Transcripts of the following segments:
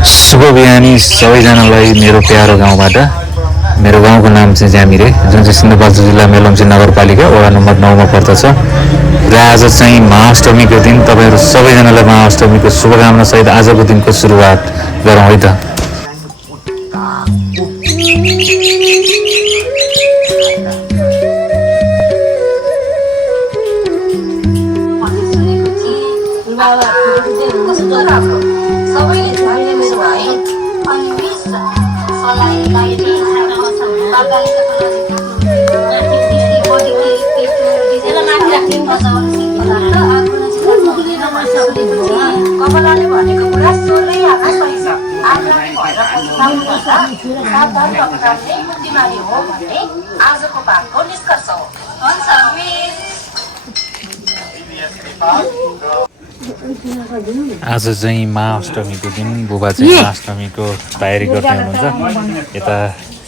शुभ बिहानी सबैजनालाई मेरो प्यारो गाउँबाट। मेरो गाउँको नाम चाहिँ ज्यामिरे, जुन चाहिँ सिन्धुपाल्चोक जिल्ला मेलम्ची नगरपालिका वडा नम्बर 9 मा पर्दछ। र आज चाहिँ महाअष्टमीको दिन तपाईँहरू सबैजनालाई महाअष्टमीको शुभकामना सहित आजको दिनको सुरुवात गरौँ है त। कमलाले भनेको कुरा सोलै हाल्न सही छ। आफूलाई भएर पछुताउनुपर्छ। सावधान डक्टरले बुद्धिमानी हो भन्ने आजको बातको निष्कर्ष हो। हुन्छ मिस। आज चाहिँ महाअष्टमीको दिन बुबा चाहिँ महाअष्टमीको तयारी गर्दै हुनुहुन्छ। यता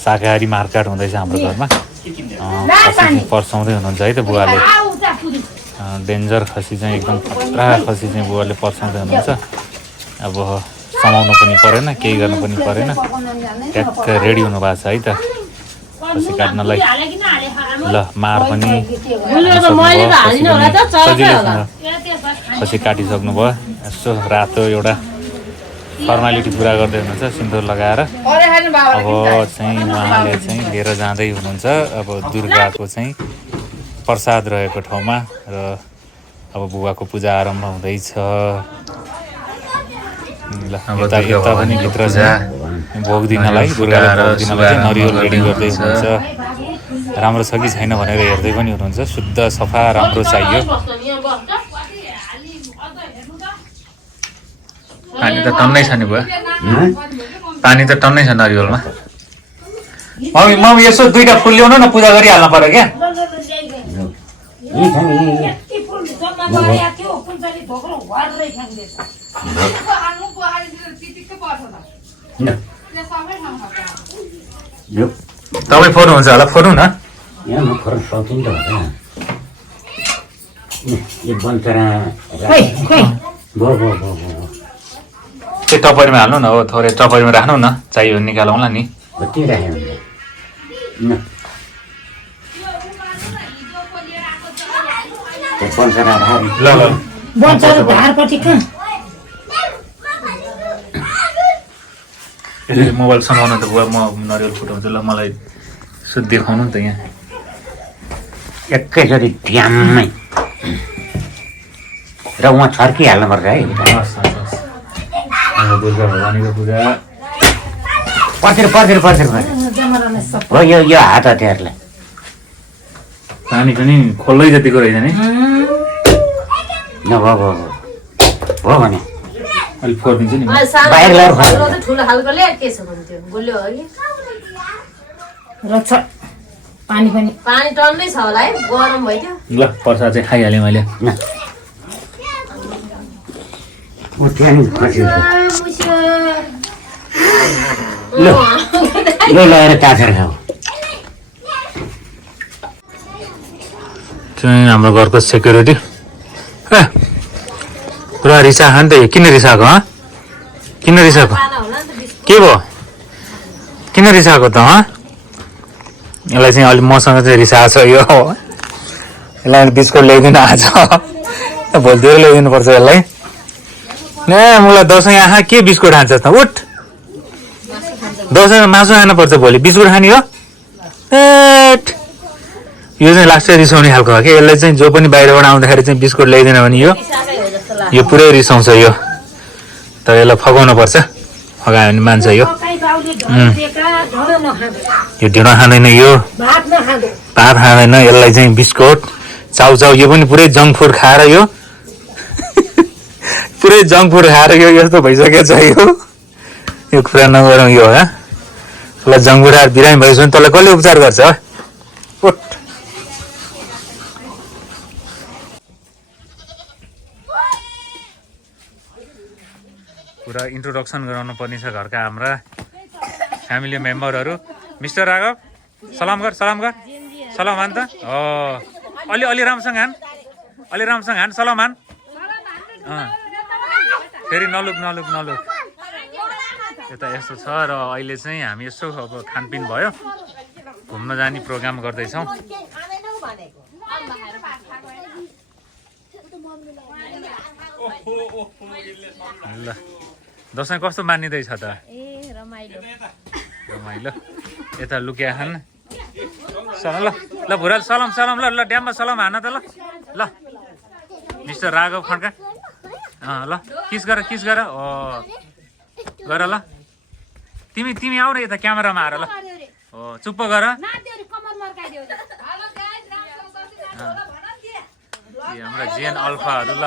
शाकाहारी मार्केट हुँदैछ हाम्रो घरमा। खसी पर्साउँदै हुनुहुन्छ है त बुवाले। डेन्जर खसी चाहिँ एकदम खतरा खसी चाहिँ बुवाले पर्साउँदै हुनुहुन्छ। अब समाउनु पनि परेन, केही गर्नु पनि परेन, ट्याक्क रेडी हुनु भएको छ है त खसी काट्नलाई। ल मार पनि सजिलैसँग खसी काटिसक्नुभयो। यसो रातो एउटा फर्मालिटी पुरा गर्दै हुनुहुन्छ सिन्दुर लगाएर। अब चाहिँ उहाँले चाहिँ लिएर जाँदै हुनुहुन्छ अब दुर्गाको चाहिँ प्रसाद रहेको ठाउँमा। र अब बुबाको पूजा आरम्भ हुँदैछ। ल यता पनि भित्र चाहिँ भोग दिनलाई, दुर्गालाई भोग दिनलाई चाहिँ नरिवल रेडी गर्दै हुनुहुन्छ। राम्रो छ कि छैन भनेर हेर्दै पनि हुनुहुन्छ। शुद्ध सफा राम्रो चाहियो। पानी त टन्नै छ नि बुवा, पानी त टन्नै छ नरिवलमा। मम्मी यसो दुईटा फुल ल्याउनु न, पूजा गरिहाल्नु पर्यो क्या। तपाईँ फोर्नुहुन्छ होला, फोर्नु न। त्यो टपरीमा हाल्नु न, हो थोरै टपरीमा राख्नु न, चाहियो भने निकालौँला नि। मोबाइल समाउनु त बुवा, म नरिवल फुटाउँछु। ल मलाई यसो देखाउनु नि त यहाँ एकैचोटि ड्याम्मै र उहाँ छर्किहाल्नुपर्छ है। दुर्गा भवानीको पूजा पर्तिर हो। यो हात हतियारलाई पानी पनि खोल्दै जतिको रहेछ नि। हो भने अलिक फोरिदिन्छु नि। बाहिर लगेर ठुलो खालकोले के छ भन्थ्यो, गुल्यो हो कि रछ पानी पनि पानी टन्नै छ होला है, गरम भइदियो। ल प्रसाद चाहिँ खाइहालेँ मैले। लगाएर काँचेर खाऊ। चाहिँ हाम्रो घरको सेक्युरिटी पुरा रिसाएको नि त। किन रिसाएको? किन रिसाएको? के भयो? किन रिसाएको त? यसलाई चाहिँ अलिक मसँग चाहिँ रिसाएको छ यो। यसलाई बिस्कुट ल्याइदिनु आज, भोलितिर ल्याइदिनु पर्छ यसलाई। न मलाई दसैँ आँखा के बिस्कुट खान्छ त? उठ, दसैँमा मासु खानुपर्छ, भोलि बिस्कुट खाने हो। यो चाहिँ लास्टै रिसाउने खालको हो कि। यसलाई चाहिँ जो पनि बाहिरबाट आउँदाखेरि चाहिँ बिस्कुट ल्याइदिन भने यो पुरै रिसाउँछ यो। तर यसलाई फगाउनु पर्छ, फगायो भने मान्छ यो। यो ढिँडो खाँदैन, यो भात खाँदैन। यसलाई चाहिँ बिस्कुट चाउचाउ, यो पनि पुरै जङ्क फुड खाएर यो पुरै जङ्क फुड खाएर यो यस्तो भइसकेको छ यो कुरा नगरौँ यो। ल जङ्क फुड खाएर बिरामी भइसक्यो भने तँलाई कसले उपचार गर्छ? उठ। पुरा इन्ट्रोडक्सन गराउनु पर्ने छ घरका हाम्रा फ्यामिली मेम्बरहरू। मिस्टर राघव सलाम गर, सलाम गर, सलाम हान त। अलि राम्रोसँग हान, अलि राम्रोसँग हान, सलाम हान। फेरि नलुक नलुक नलुक यता यस्तो छ र अहिले चाहिँ हामी यसो अब खानपिन भयो घुम्न जाने प्रोग्राम गर्दैछौँ ल दसैँ कस्तो मानिँदैछ त रमाइलो यता लुकिया खान ल ल भुराल सलाम सलाम ल ल ड्याममा सलाम हान त ल ल मिस्टर राघव खड्का ल किस गर गर ल तिमी आऊ न यता क्यामेरामा आएर ल हो चुप्प गर हाम्रा जेन अल्फाहरू ल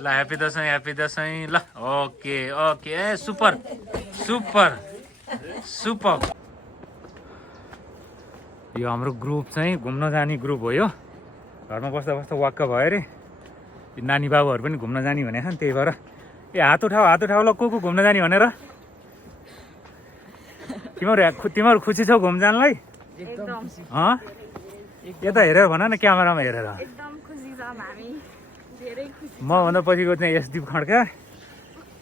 ल ह्याप्पी दसैँ ल ओके ओके ए सुपर सुपर सुपर यो हाम्रो ग्रुप चाहिँ घुम्न जाने ग्रुप हो यो घरमा बस्दा बस्दा वाक्क भयो अरे नानी बाबुहरू पनि घुम्न जाने भनेको छ नि त्यही भएर ए हात उठाऊ ल को घुम्न जाने भनेर तिमीहरू खुसी छौ घुम्न जानलाई यता हेरेर भन न क्यामेरामा हेरेर म भन्दा पछिको चाहिँ एसदीप खड्का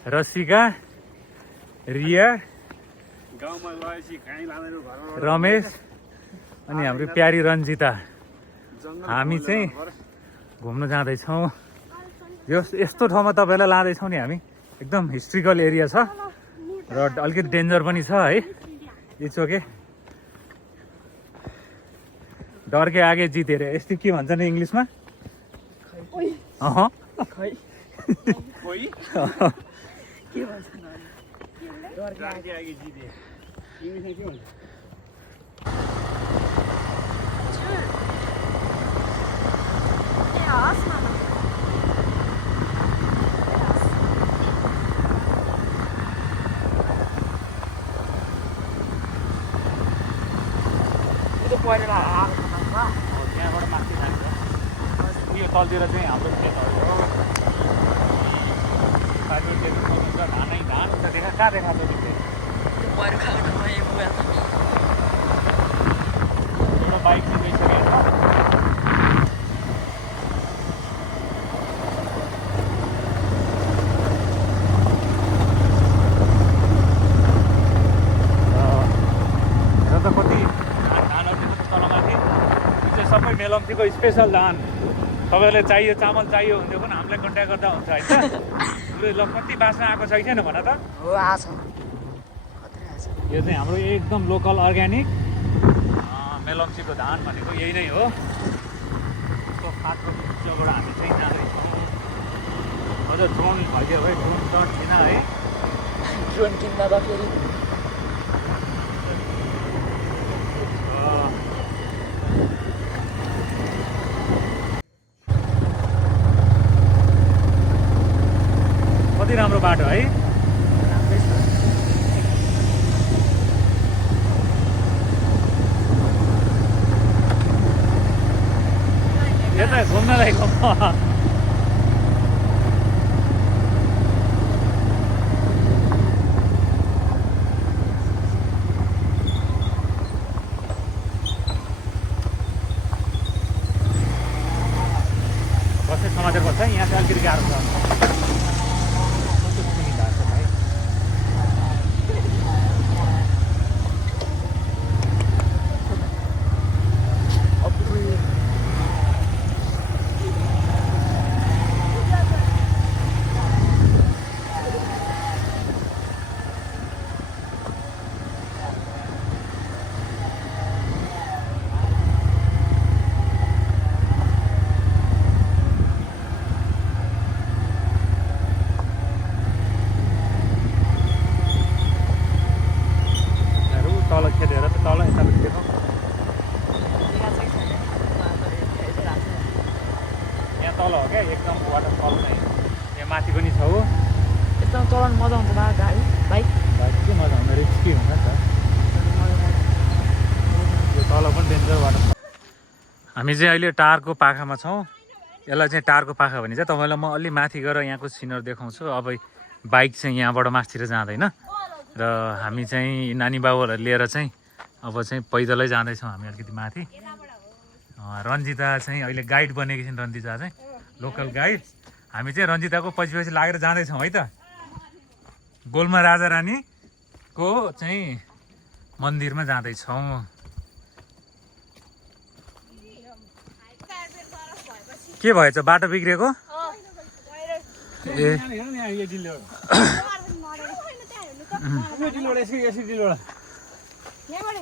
रसिका रिया रमेश अनि हाम्रो प्यारी रन्जिता हामी चाहिँ घुम्न जाँदैछौँ यस्तो ठाउँमा तपाईँलाई लाँदैछौँ नि हामी एकदम हिस्ट्रिकल एरिया छ र अलिकति डेन्जर पनि छ है इट्स ओके डर के आगे जित अरे यस्तो के भन्छ नि इङ्ग्लिसमा त्यहाँबाट माथि जान्छ यो तलतिर चाहिँ हाम्रो खेतहरू हो धान त देखा कहाँ देखा एउटा बाइक चाहिँ गइसकेको छ मेलम्चीको स्पेसल धान तपाईँहरूलाई चाहियो चामल चाहियो भने पनि हामीलाई कन्ट्याक्ट गर्दा हुन्छ होइन पुरै ल कति बाँच्न आएको छ कि छैन भन त यो चाहिँ हाम्रो एकदम लोकल अर्ग्यानिक मेलम्चीको धान भनेको यही नै हो यसको फाटको जग्गाबाट हामी चाहिँ जाँदैछौँ अझ ड्रोन भयो भाइ ड्रोन त थिएन है ड्रोन किन्दा त फेरि कति राम्रो बाटो है यता घुम्नलाई बस्ने समाचार पर्छ यहाँ चाहिँ अलिकति गाह्रो छ तल हो क्या एकदम वाटरफल चाहिँ यहाँ माथि पनि छ हो एकदम चलाउनु मजा आउँछ बा गाडी बाइक के मजा आउँछ रिस्की हुन्छ नि त यो तल पनि डेन्जर वाटरफल हामी चाहिँ अहिले टारको पाखामा छौँ यसलाई चाहिँ टारको पाखा भनिन्छ तपाईँलाई म अलि माथि गएर यहाँको सिनहरू देखाउँछु अब बाइक चाहिँ यहाँबाट माथितिर जाँदैन र हामी चाहिँ नानी बाबुहरूलाई लिएर चाहिँ अब चाहिँ पैदलै जाँदैछौँ हामी अलिकति माथि रन्जिता चाहिँ अहिले गाइड बनेकी छिन् रन्जिता चाहिँ लोकल गाइड हामी चाहिँ रन्जिताको पछि पछि लागेर जाँदैछौँ है त गोलमा राजा रानीको चाहिँ मन्दिरमा जाँदैछौँ। के भएछ बाटो बिग्रेको? ए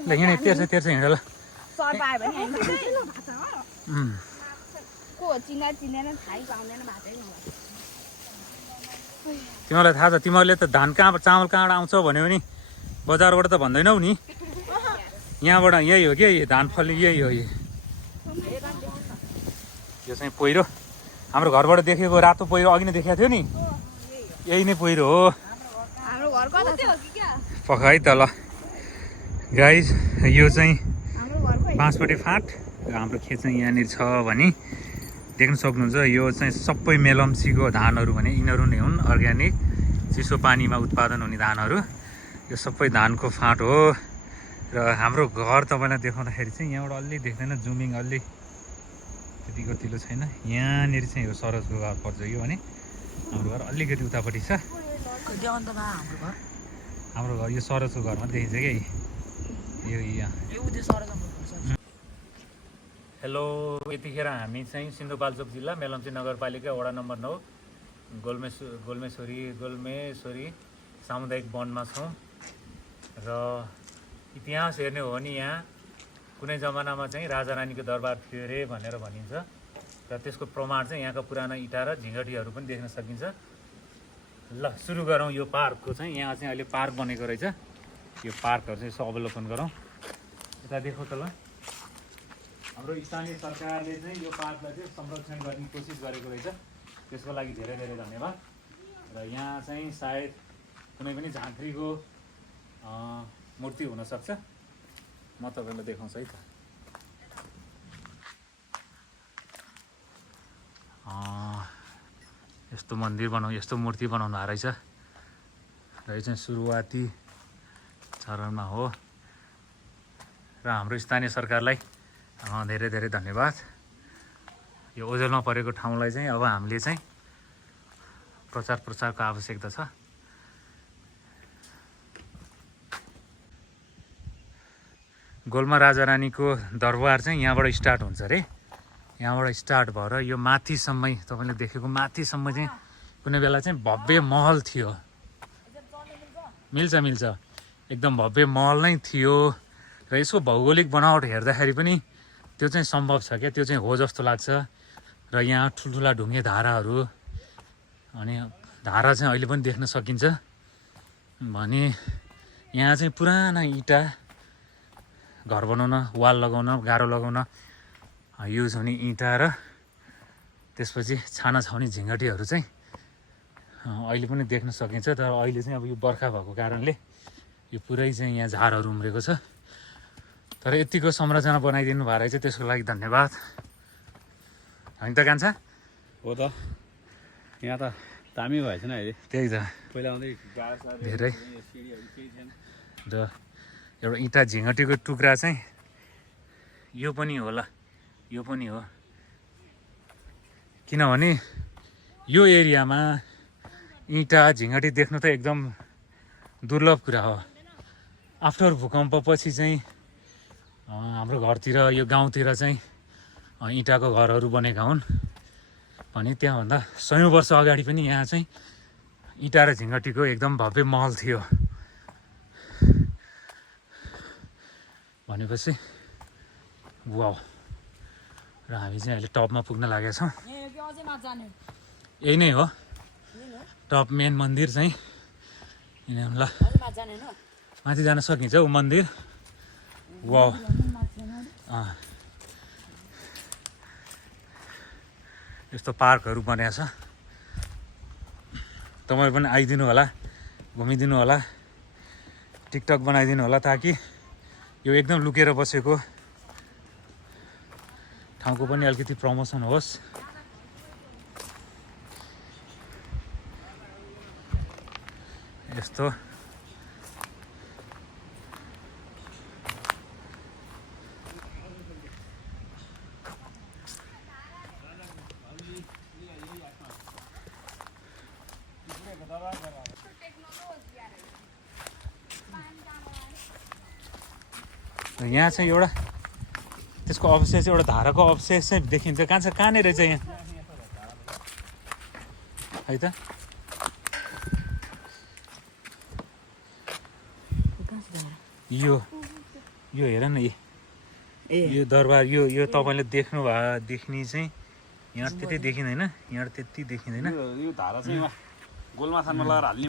ल हिँड तेर्छ हिँड ल। तिमीलाई थाहा छ तिमीहरूले त धान कहाँबाट चामल कहाँबाट आउँछ भन्यो भने बजारबाट त भन्दैनौ नि। यहाँबाट यही हो कि धान फल्ने यही हो। यो चाहिँ पहिरो हाम्रो घरबाट देखेको रातो पहिरो अघि नै देखाएको थियो नि, यही नै पहिरो हो। पख है त ल गाइज, यो चाहिँ बाँसपट्टि फाँट हाम्रो खेत चाहिँ यहाँनिर छ भने देख्न सक्नुहुन्छ। यो चाहिँ सबै मेलम्चीको धानहरू भने यिनीहरू नै हुन्, अर्ग्यानिक चिसो पानीमा उत्पादन हुने धानहरू। यो सबै धानको फाँट हो। र हाम्रो घर तपाईँलाई देखाउँदाखेरि चाहिँ यहाँबाट अलि देख्दैन, जुमिङ अलि त्यति गतिलो छैन। यहाँनिर चाहिँ यो सरसको घर पर्छ यो भने हाम्रो घर अलिकति उतापट्टि छ। हाम्रो घर यो सरसको घरमा देखिन्छ कि यो यहाँ। हेलो, यतिखेर हामी चाहिँ सिन्धुपाल्चोक जिल्ला मेलम्ची नगरपालिका वडा नम्बर 9 गोलमेश्वरी सामुदायिक वनमा छौँ। र इतिहास हेर्ने हो भने यहाँ कुनै जमानामा चाहिँ राजा रानीको दरबार थियो अरे भनेर भनिन्छ। र त्यसको प्रमाण चाहिँ यहाँका पुराना इँटा र झिँगटीहरू पनि देख्न सकिन्छ। ल सुरु गरौँ। यो पार्कको चाहिँ यहाँ चाहिँ अहिले पार्क बनेको रहेछ। यो पार्कहरू चाहिँ यसो अवलोकन गरौँ। यता देखो त ल। हाम्रो स्थानीय सरकारले चाहिँ यो पार्कलाई चाहिँ संरक्षण गर्ने कोसिस गरेको रहेछ। त्यसको लागि धेरै धेरै धन्यवाद। र यहाँ चाहिँ सायद कुनै पनि झाँक्रीको मूर्ति हुनसक्छ। म तपाईँलाई देखाउँछु है त। यस्तो मन्दिर यस्तो मूर्ति बनाउनु रहेछ। र यो चाहिँ सुरुवाती चरणमा हो। र हाम्रो स्थानीय सरकारलाई धेरै धेरै धन्यवाद। यो ओझेलमा परेको ठाउँलाई चाहिँ अब हामीले चाहिँ प्रचारको आवश्यकता छ। गोलमा राजा रानीको दरबार चाहिँ यहाँबाट स्टार्ट हुन्छ अरे। यहाँबाट स्टार्ट भएर यो माथिसम्मै तपाईँले देखेको माथिसम्म चाहिँ कुनै बेला चाहिँ भव्य महल थियो। मिल्छ एकदम भव्य महल नै थियो। र यसको भौगोलिक बनावट हेर्दाखेरि पनि त्यो चाहिँ सम्भव छ क्या, त्यो चाहिँ हो जस्तो लाग्छ। र यहाँ ठुल्ठुला ढुङ्गे धाराहरू अनि धारा चाहिँ अहिले पनि देख्न सकिन्छ भने यहाँ चाहिँ पुराना इँटा घर बनाउन, वाल लगाउन, गाह्रो लगाउन युज हुने इँटा र त्यसपछि छाना छाउने झिँगटीहरू चाहिँ अहिले पनि देख्न सकिन्छ। तर अहिले चाहिँ अब यो बर्खा भएको कारणले यो पुरै चाहिँ यहाँ झारहरू उम्रेको छ। तर यतिको संरचना बनाइदिनु भएर चाहिँ त्यसको लागि धन्यवाद। होइन त कान्छा? हो त, यहाँ त दामी भएछ नि अहिले। त्यही त पहिला आउँदै धेरै। र एउटा इँटा झिँगटीको टुक्रा चाहिँ यो पनि होला, यो पनि हो। किनभने यो एरियामा इँटा झिँगटी देख्नु त एकदम दुर्लभ कुरा हो। आफ्टर भूकम्पपछि चाहिँ हाम्रो घरतिर यो गाउँतिर चाहिँ इँटाको घरहरू बनेका हुन् भने त्यहाँभन्दा 100 वर्ष अगाडि पनि यहाँ चाहिँ इँटा र झिँगटीको एकदम भव्य महल थियो। भनेपछि वाउ। र हामी चाहिँ अहिले टपमा पुग्न लागेका छौँ। यही नै हो टप मेन मन्दिर चाहिँ। ल माथि जान सकिन्छ ऊ मन्दिर। वाउ। यस्तो पार्कहरू बनेको छ। तपाईँ पनि आइदिनु होला, घुमिदिनु होला, टिकटक बनाइदिनु होला ताकि यो एकदम लुकेर बसेको ठाउँको पनि अलिकति प्रमोसन होस्। यस्तो यहाँ चाहिँ एउटा त्यसको अवशेष एउटा धाराको अवशेष चाहिँ देखिन्छ कहाँ छ कहाँनिर चाहिँ यहाँ है त यो यो हेर न यो दरबार यो तपाईँले देख्ने चाहिँ यहाँ त्यति देखिँदैन यहाँ त्यति देखिँदैन यो धारा चाहिँ गोलमाथानमा लगाएर हाल्ने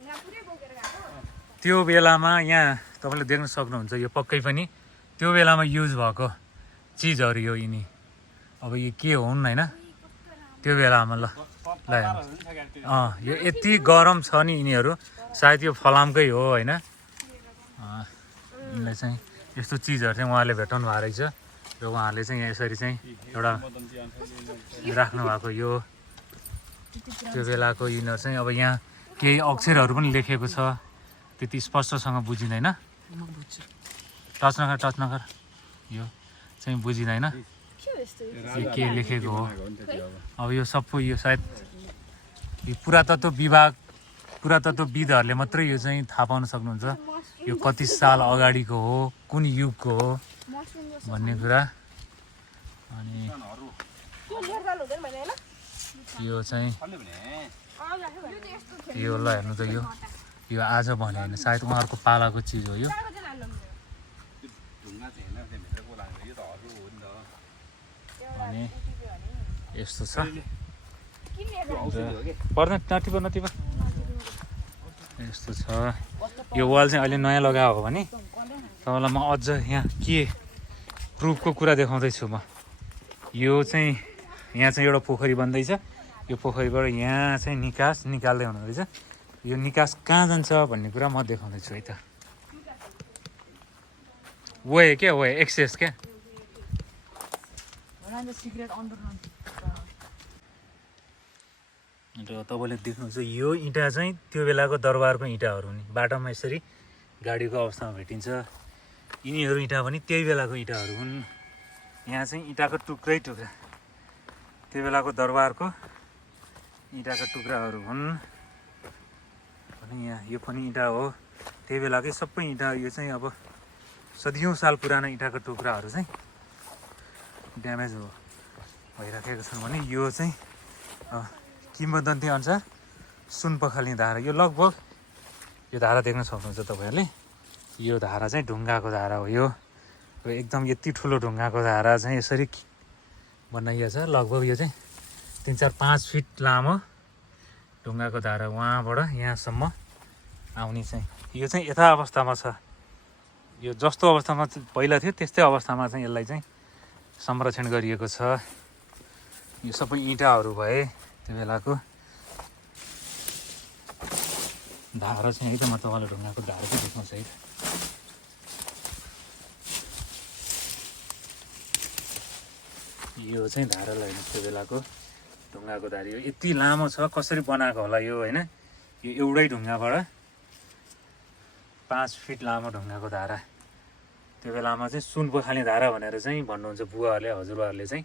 त्यो बेलामा यहाँ तपाईँले देख्न सक्नुहुन्छ यो पक्कै पनि त्यो बेलामा युज भएको चिजहरू यो यिनी अब यो के हुन् होइन त्यो बेलामा ल यो यति गरम छ नि यिनीहरू सायद यो फलामकै हो होइन यिनलाई चाहिँ यस्तो चिजहरू चाहिँ उहाँले भेटाउनु भएको रहेछ र उहाँहरूले चाहिँ यहाँ यसरी चाहिँ एउटा राख्नु भएको यो त्यो बेलाको यिनीहरू चाहिँ अब यहाँ केही अक्षरहरू पनि लेखेको छ त्यति स्पष्टसँग बुझिँदैन टच नगर यो चाहिँ बुझिँदैन यो के लेखेको हो अब यो सबै यो सायद यो पुरातत्त्वविदहरूले मात्रै यो चाहिँ थाहा पाउन सक्नुहुन्छ यो कति साल अगाडिको हो कुन युगको हो भन्ने कुरा अनि यो चाहिँ यो ल हेर्नु त यो आज भने होइन सायद उहाँहरूको पालाको चिज हो यो अनि यस्तो छ पर्दैन नटिप यस्तो छ यो वाल चाहिँ अहिले नयाँ लगाएको हो भने तपाईँलाई म अझ यहाँ के प्रुफको कुरा देखाउँदैछु म यो चाहिँ यहाँ चाहिँ एउटा पोखरी बन्दैछ यो पोखरीबाट यहाँ चाहिँ निकाल्दै हुनु रहेछ यो निकास कहाँ जान्छ भन्ने कुरा म देखाउँदैछु है त वे क्या वे एक्सेस क्या र तपाईँले देख्नुहुन्छ यो इँटा चाहिँ त्यो बेलाको दरबारको इँटाहरू नि बाटोमा यसरी गाडीको अवस्थामा भेटिन्छ यिनीहरू इँटा पनि त्यही बेलाको इँटाहरू हुन् यहाँ चाहिँ इँटाको टुक्रै टुक्रा त्यो बेलाको दरबारको इँटाका टुक्राहरू हुन् अनि यहाँ यो पनि इँटा हो त्यही बेलाकै सबै इँटा यो चाहिँ अब सदियौँ साल पुरानो इँटाको टुक्राहरू चाहिँ ड्यामेज भइराखेको छन् भने यो चाहिँ किंवदन्ती अनुसार सुन पखाल्ने धारा यो लगभग यो धारा देख्न सक्नुहुन्छ तपाईँहरूले यो धारा चाहिँ ढुङ्गाको धारा हो यो र एकदम यति ठुलो ढुङ्गाको धारा चाहिँ यसरी बनाइएको छ लगभग यो चाहिँ 3-4-5 फिट लामो ढुङ्गाको धारा वहाँबाट यहाँसम्म आउने चाहिँ यो चाहिँ यथा अवस्थामा छ यो जस्तो अवस्थामा पहिला थियो त्यस्तै अवस्थामा चाहिँ यसलाई चाहिँ संरक्षण गरिएको छ यो सबै इँटाहरू भए त्यो बेलाको धारा चाहिँ है त म तपाईँलाई ढुङ्गाको धारा चाहिँ देखाउँछु है यो चाहिँ धारालाई त्यो बेलाको ढुङ्गाको धारा यो यति लामो छ कसरी बनाएको होला यो होइन यो एउटै ढुङ्गाबाट 5 फिट लामो ढुङ्गाको धारा त्यो बेलामा चाहिँ सुन पखाल्ने धारा भनेर चाहिँ भन्नुहुन्छ बुवाहरूले हजुरबाहरूले चाहिँ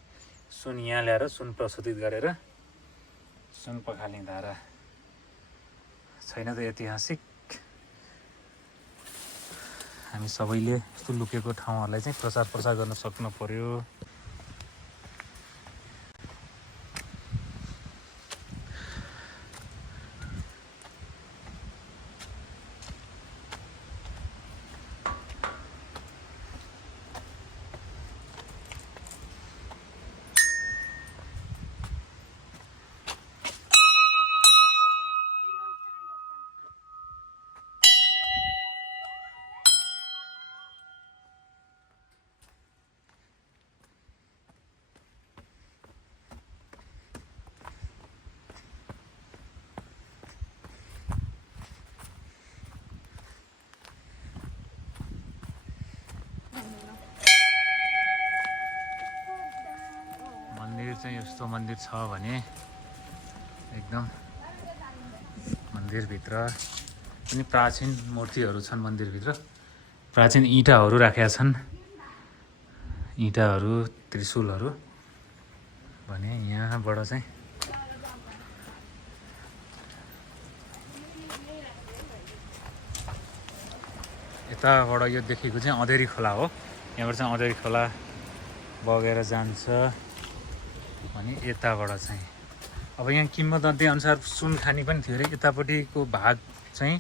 सुन यहाँ ल्याएर सुन प्रशोधित गरेर सुन पखाल्ने धारा छैन त ऐतिहासिक हामी सबैले यस्तो लुकेको ठाउँहरूलाई चाहिँ प्रचार गर्न सक्नु पर्यो चाहिँ यस्तो मन्दिर छ भने एकदम मन्दिरभित्र पनि प्राचीन मूर्तिहरू छन् मन्दिरभित्र प्राचीन इँटाहरू राखेका छन् इँटाहरू त्रिशूलहरू भने यहाँबाट चाहिँ यताबाट यो देखेको चाहिँ अँधेरी खोला हो यहाँबाट चाहिँ अँधेरी खोला बगेर जान्छ भने यताबाट चाहिँ अब यहाँ किम्बदन्ती अनुसार सुनखानी पनि थियो अरे। यतापट्टिको भाग चाहिँ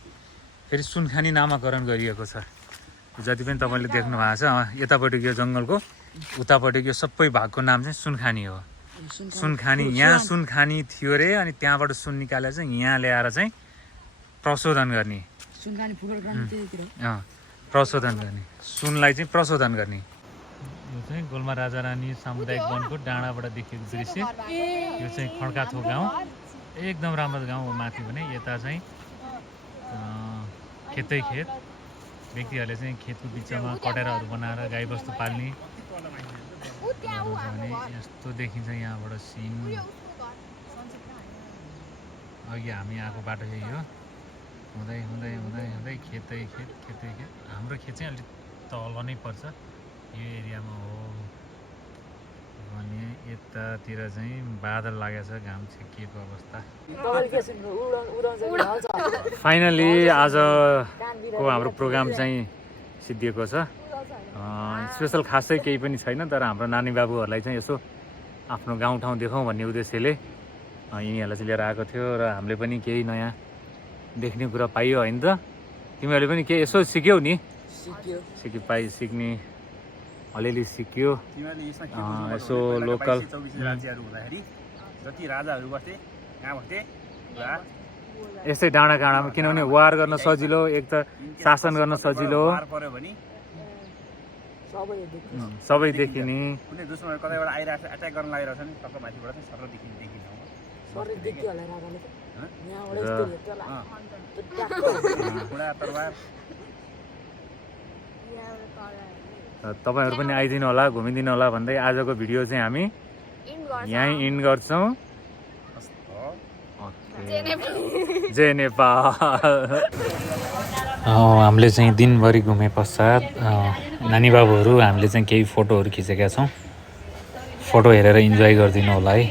फेरि सुनखानी नामाकरण गरिएको छ। जति पनि तपाईँले देख्नु भएको छ यतापट्टिको यो जङ्गलको उतापट्टिको यो सबै भागको नाम चाहिँ सुनखानी हो। सुनखानी यहाँ सुनखानी थियो अरे अनि त्यहाँबाट सुन निकालेर चाहिँ यहाँ ल्याएर चाहिँ प्रशोधन गर्ने प्रशोधन गर्ने सुनलाई चाहिँ प्रशोधन गर्ने। यो चाहिँ गोल्मा राजा रानी सामुदायिक वनको डाँडाबाट देखेको दृश्य। यो चाहिँ खड्काथो गाउँ एकदम राम्रो गाउँ हो। माथि भने यता चाहिँ खेतै खेत व्यक्तिहरूले चाहिँ खेतको बिचमा कटेराहरू बनाएर गाईबस्तु पाल्ने भने यस्तो देखिन्छ यहाँबाट सिन। अघि हामी आएको बाटो चाहिँ यो हुँदै हुँदै हुँदै हुँदै खेतै खेत खेतै खेत। हाम्रो खेत चाहिँ अलिक तल नै पर्छ यो एरियामा हो भने यतातिर चाहिँ बादल लागेको छ घाम छेकिएको अवस्था। फाइनली आजको हाम्रो प्रोग्राम चाहिँ सिद्धिएको छ। स्पेसल खासै केही पनि छैन तर हाम्रो नानी बाबुहरूलाई चाहिँ यसो आफ्नो गाउँठाउँ देखाउँ भन्ने उद्देश्यले यिनीहरूलाई चाहिँ लिएर आएको थियो र हामीले पनि केही नयाँ देख्ने कुरा पाइयो होइन त। तिमीहरूले पनि केही यसो सिक्यौ नि सिक्ने अलिअलि सिक्यो यसो लोकल राज्यहरू हुँदाखेरि जति राजाहरू बस्थे कहाँ बस्थे यस्तै डाँडा काँडामा किनभने वार गर्न सजिलो एक त शासन गर्न सजिलो पर्यो भने सबै देखिने। कुनै दुश्मनहरू कतैबाट आइरहेको छ एट्याक गर्न लागिरहेको छ नि टक्क माथिबाट चाहिँ सर्र देखिन्छ तपाईँहरू पनि आइदिनु होला घुमिदिनु होला भन्दै आजको भिडियो चाहिँ हामी यहीँ इन्ड गर्छौँ। जय नेपाल। हामीले चाहिँ दिनभरि घुमे पश्चात नानी बाबुहरू हामीले चाहिँ केही फोटोहरू खिचेका छौँ। फोटो हेरेर इन्जोय गरिदिनु होला है।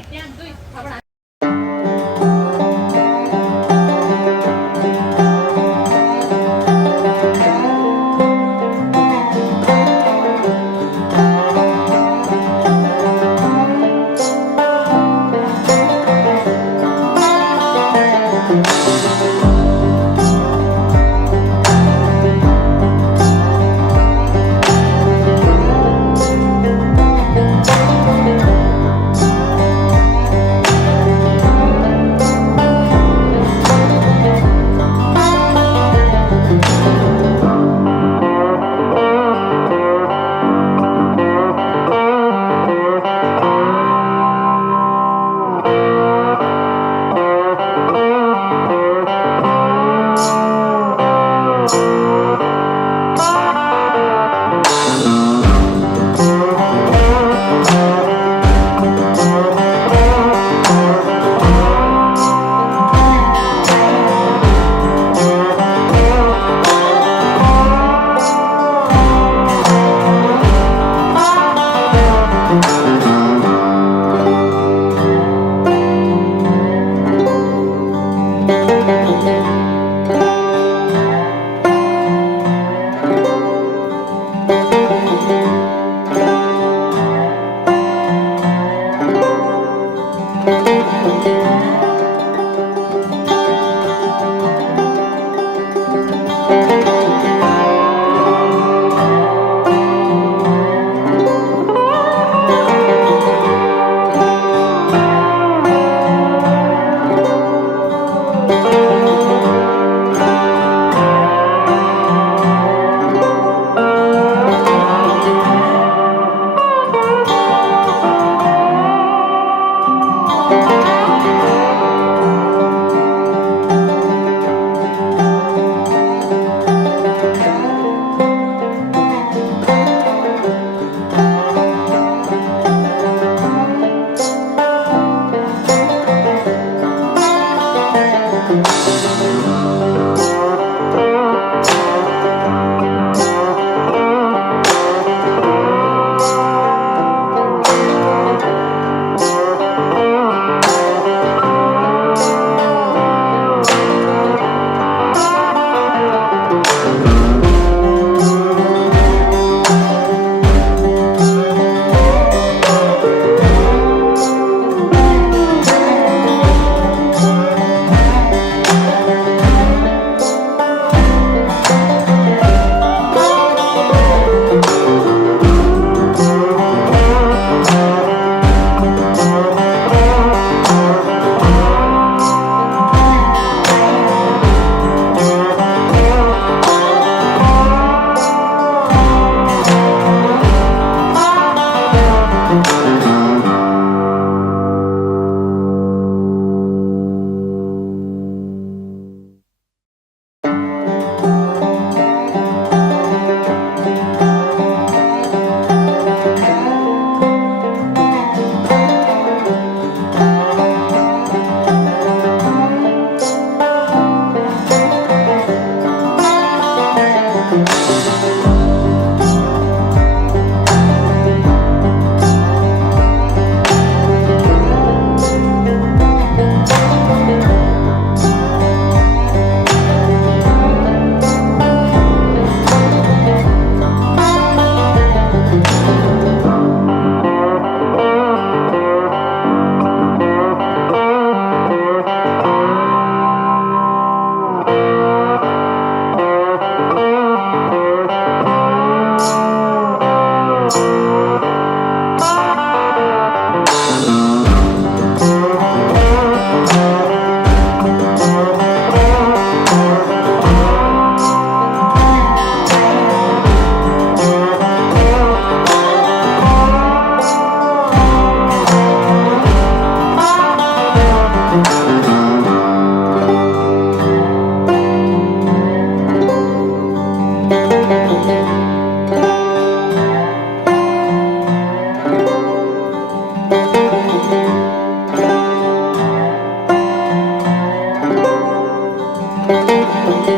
है